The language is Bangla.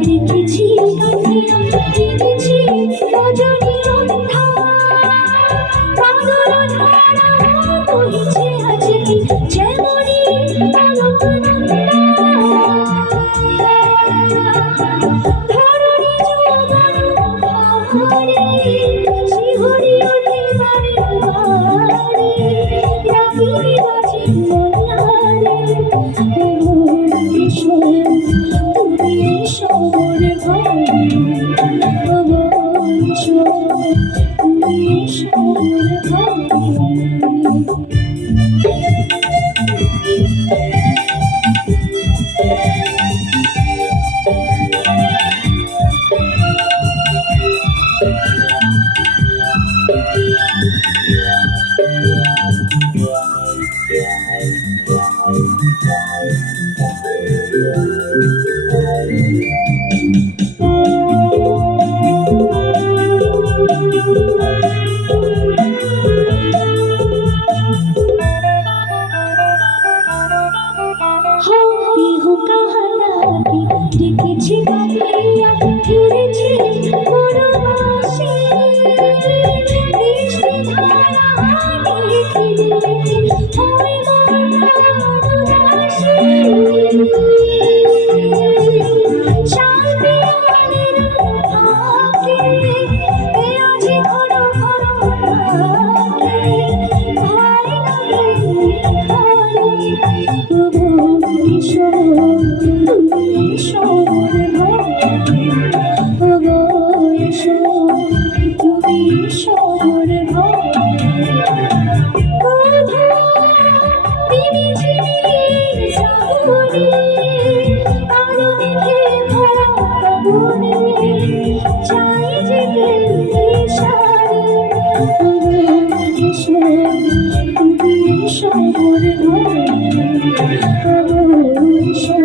লিখেছি লিখেছি রজনী গন্ধা পাগল ধারা বইছে আজকে যেমনি আলোকনন্দা ধরণী যৌবন ভারে শিহরি ওঠে বারে বারে রাগিনী বাজে মনারে এসো তুমি এসো মোর ঘরে এসো তুমি এসো মোর ঘরে লিখেছি কাঁদিয়া ফিরেছি পরবাসী বৃষ্টি ধারা লিখে লিখে হয় মন উদাসী শান্তি আনের ফাঁকে এ আজি ঘন ঘন ডাকে ভাই লাগে এসো তুমি এসো মোর ঘরে এসো তুমি এসো মোর ঘরে শ্রাবণী আলো মেঘে ভরা গগনে চাই যেতে নিশারে এসো তুমি এসো মোর ঘরে এসো